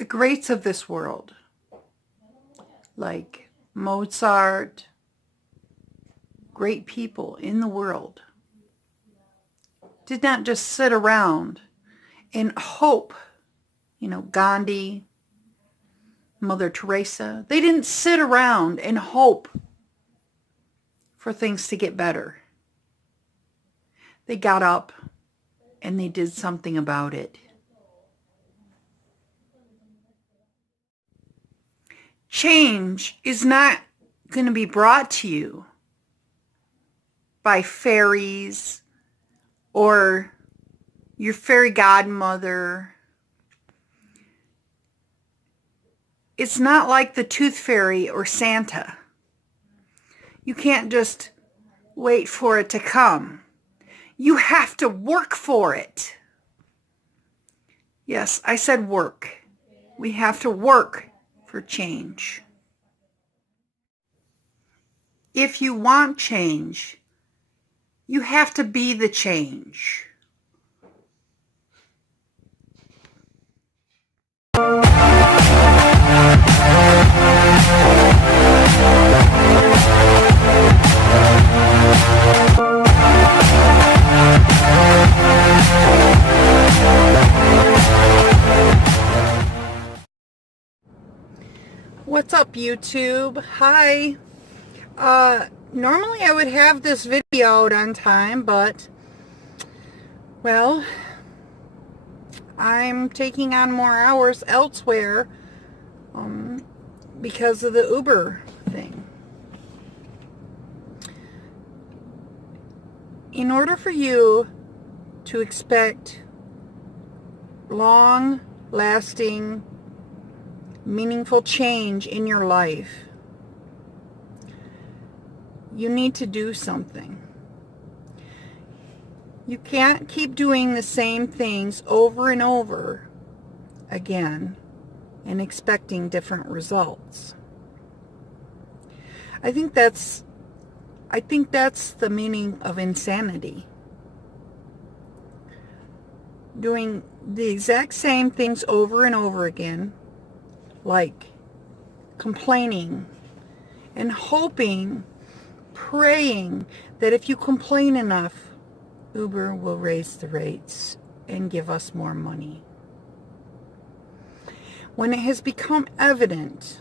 the greats of this world, like Mozart, great people in the world, did not just sit around and hope, Gandhi, Mother Teresa, they didn't sit around and hope for things to get better. They got up and they did something about it. Change is not going to be brought to you by fairies or your fairy godmother. It's not like the tooth fairy or Santa. You can't just wait for it to come. You have to work for it. Yes, I said work. We have to work for change. If you want change, you have to be the change. What's up, YouTube? Hi. Normally I would have this video out on time, but, well, I'm taking on more hours elsewhere because of the Uber thing. In order for you to expect long-lasting, meaningful change in your life, you need to do something. You can't keep doing the same things over and over again and expecting different results. I think that's the meaning of insanity. Doing the exact same things over and over again, like complaining and hoping, praying that if you complain enough, Uber will raise the rates and give us more money. When it has become evident,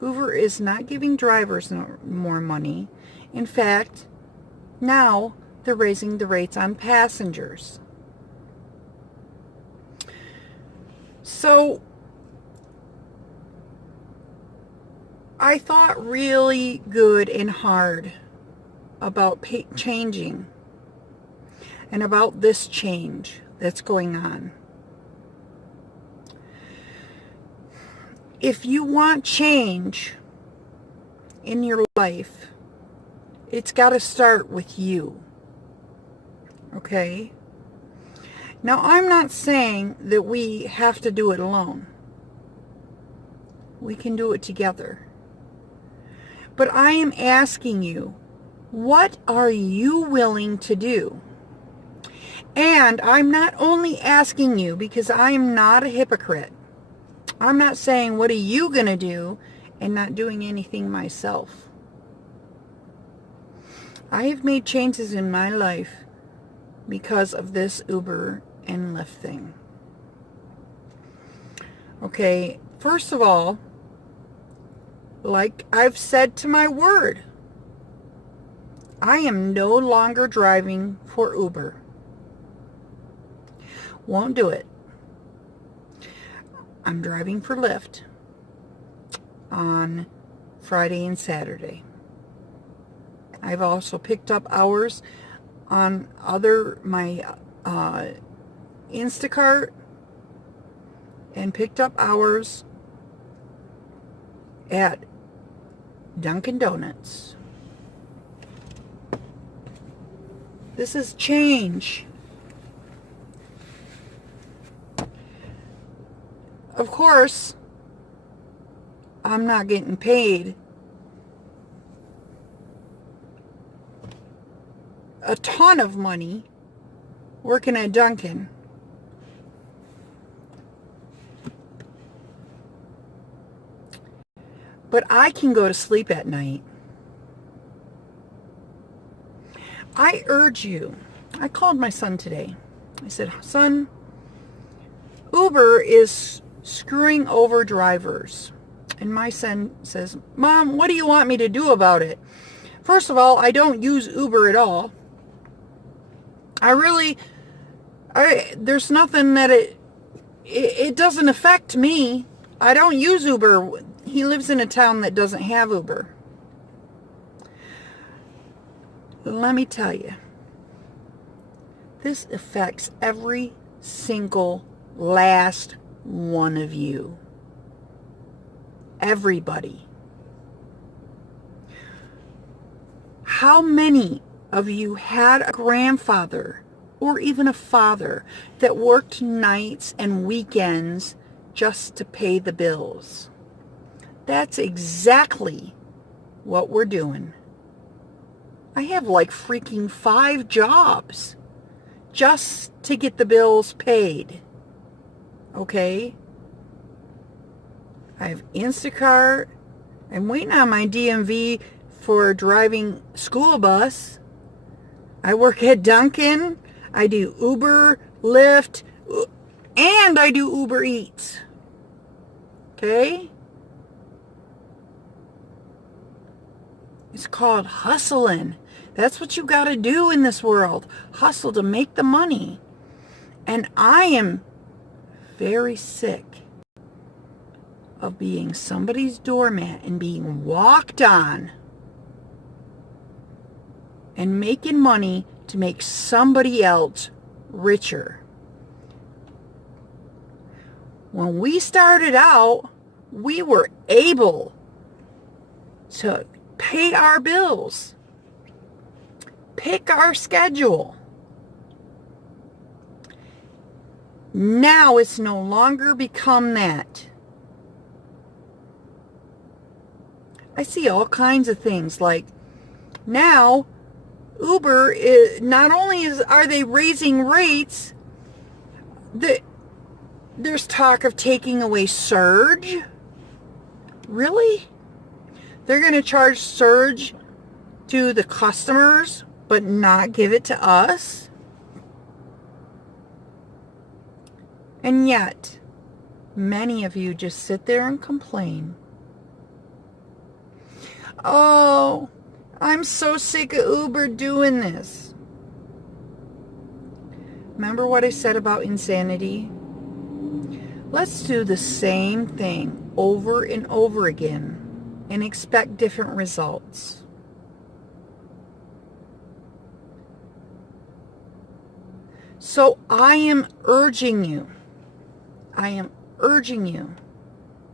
Uber is not giving drivers more money. In fact, now they're raising the rates on passengers. So I thought really good and hard about changing and about this change that's going on. If you want change in your life, it's got to start with you. Okay? Now, I'm not saying that we have to do it alone. We can do it together. But I am asking you, what are you willing to do? And I'm not only asking you because I am not a hypocrite. I'm not saying, what are you going to do, and not doing anything myself. I have made changes in my life because of this Uber and Lyft thing. Okay, first of all, like I've said to my word, I am no longer driving for Uber. Won't do it. I'm driving for Lyft on Friday and Saturday. I've also picked up hours on my Instacart and picked up hours at Dunkin' Donuts. This is change. Of course, I'm not getting paid a ton of money working at Dunkin'. but I can go to sleep at night. I urge you, I called my son today. I said, son, Uber is screwing over drivers. And my son says, Mom, what do you want me to do about it? First of all, I don't use Uber at all. There's nothing that it doesn't affect me. I don't use Uber. He lives in a town that doesn't have Uber. Let me tell you, this affects every single last one of you. Everybody. How many of you had a grandfather or even a father that worked nights and weekends just to pay the bills? That's exactly what we're doing. I have like freaking 5 jobs just to get the bills paid. Okay? I have Instacart. I'm waiting on my DMV for driving school bus. I work at Dunkin'. I do Uber, Lyft, and I do Uber Eats. Okay? It's called hustling. That's what you got to do in this world. Hustle to make the money. And I am very sick of being somebody's doormat and being walked on and making money to make somebody else richer. When we started out, we were able to pay our bills, pick our schedule. Now it's no longer become that. I see all kinds of things like now Uber is not only are they raising rates, there's talk of taking away surge. Really? They're going to charge surge to the customers but not give it to us? And yet, many of you just sit there and complain. Oh, I'm so sick of Uber doing this. Remember what I said about insanity? Let's do the same thing over and over again and expect different results. So I am urging you,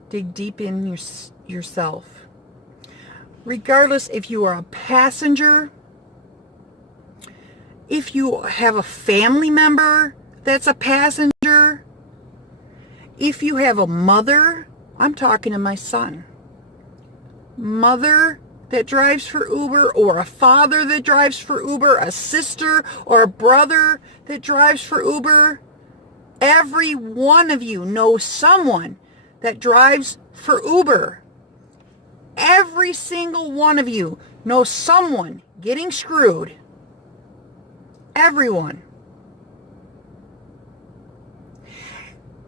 dig deep in yourself. Regardless if you are a passenger, if you have a family member that's a passenger, if you have a mother, I'm talking to my son, mother that drives for Uber, or a father that drives for Uber, a sister or a brother that drives for Uber. Every one of you knows someone that drives for Uber. Every single one of you knows someone getting screwed. Everyone.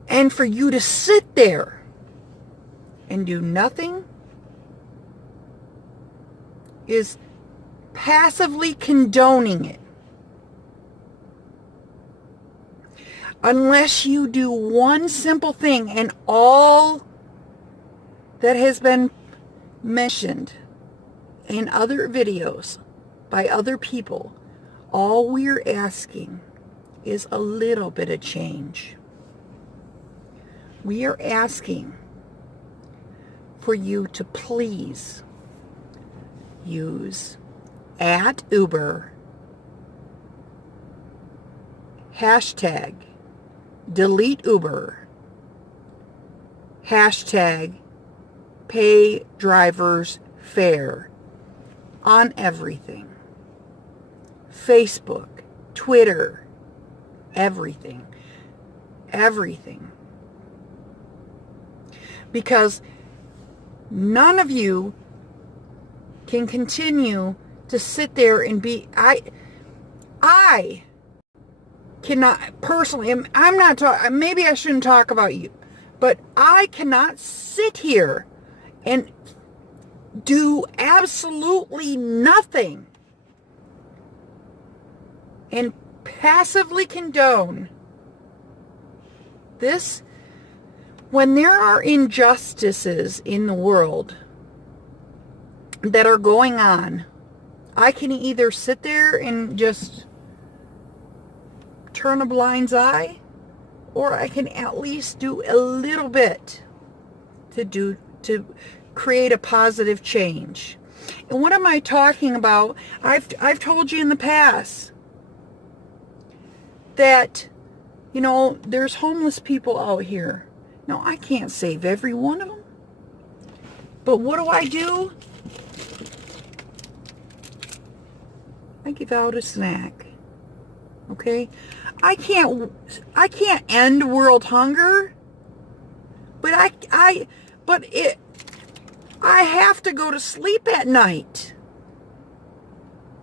And for you to sit there and do nothing is passively condoning it. Unless you do one simple thing, and all that has been mentioned in other videos by other people, all we're asking is a little bit of change. We are asking for you to please use @Uber, hashtag delete Uber, hashtag pay drivers fair on everything. Facebook, Twitter, everything. Everything. Because None of you can continue to sit there and be, I cannot, personally, I'm not talking, maybe I shouldn't talk about you, but I cannot sit here and do absolutely nothing and passively condone this when there are injustices in the world that are going on. I can either sit there and just turn a blind eye, or I can at least do a little bit to create a positive change. And what am I talking about? I've told you in the past that, you know, there's homeless people out here. Now, I can't save every one of them, but what do? I give out a snack. Okay? I can't end world hunger, but I have to go to sleep at night.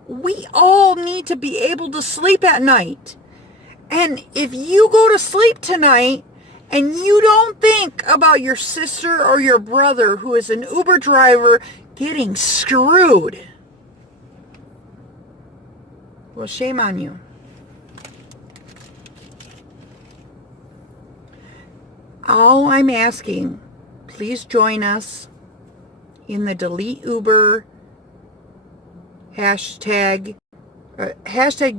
We all need to be able to sleep at night. And if you go to sleep tonight and you don't think about your sister or your brother who is an Uber driver getting screwed, well, shame on you. All I'm asking, please join us in the Delete Uber hashtag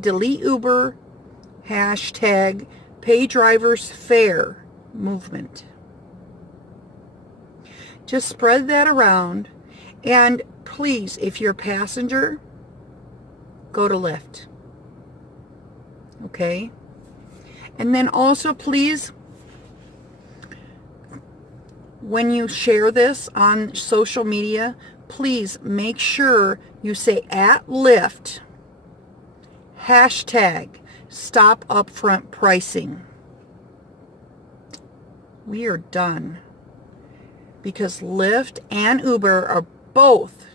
Delete Uber hashtag Pay Drivers Fair movement. Just spread that around, and please, if you're a passenger, go to Lyft. Okay? And then also, please, when you share this on social media, please make sure you say at Lyft hashtag stop upfront pricing. We are done, because Lyft and Uber are both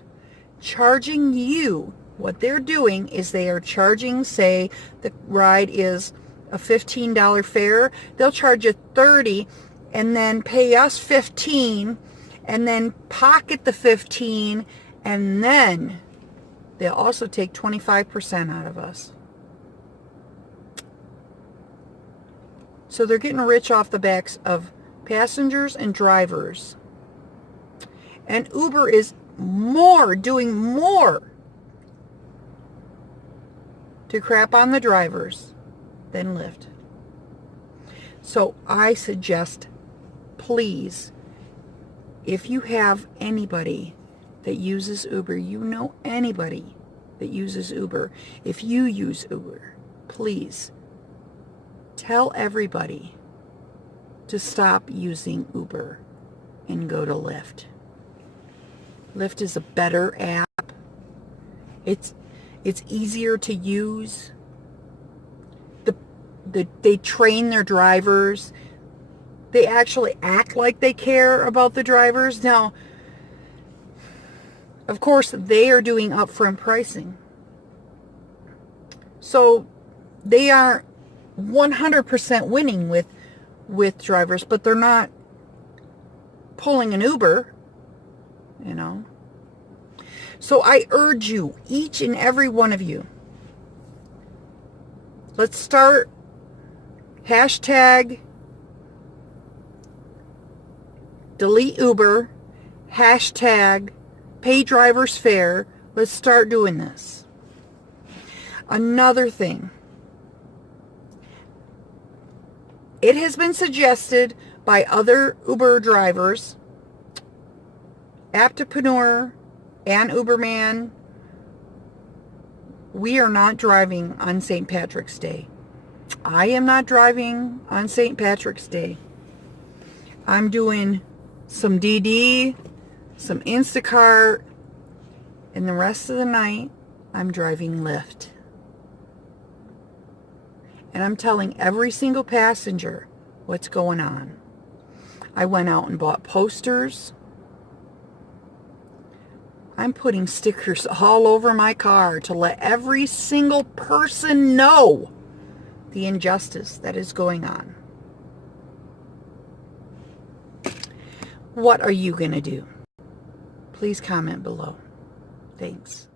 charging you. What they're doing is they are charging, say the ride is a $15 fare, they'll charge you $30 and then pay us $15 and then pocket the $15, and then they'll also take 25% out of us. So they're getting rich off the backs of passengers and drivers. And Uber is doing more to crap on the drivers than Lyft. So I suggest, please, if you have anybody that uses Uber, you know anybody that uses Uber, if you use Uber, please tell everybody to stop using Uber and go to Lyft. Lyft is a better app. It's easier to use. They train their drivers. They actually act like they care about the drivers. Now, of course, they are doing upfront pricing. So they aren't 100% winning with drivers, but they're not pulling an Uber, you know. So I urge you, each and every one of you, let's start hashtag delete Uber, hashtag pay drivers fair. Let's start doing this. Another thing, it has been suggested by other Uber drivers, Aptopreneur and Uberman, we are not driving on St. Patrick's Day. I am not driving on St. Patrick's Day. I'm doing some DD, some Instacart, and the rest of the night, I'm driving Lyft. And I'm telling every single passenger what's going on. I went out and bought posters. I'm putting stickers all over my car to let every single person know the injustice that is going on. What are you going to do? Please comment below. Thanks.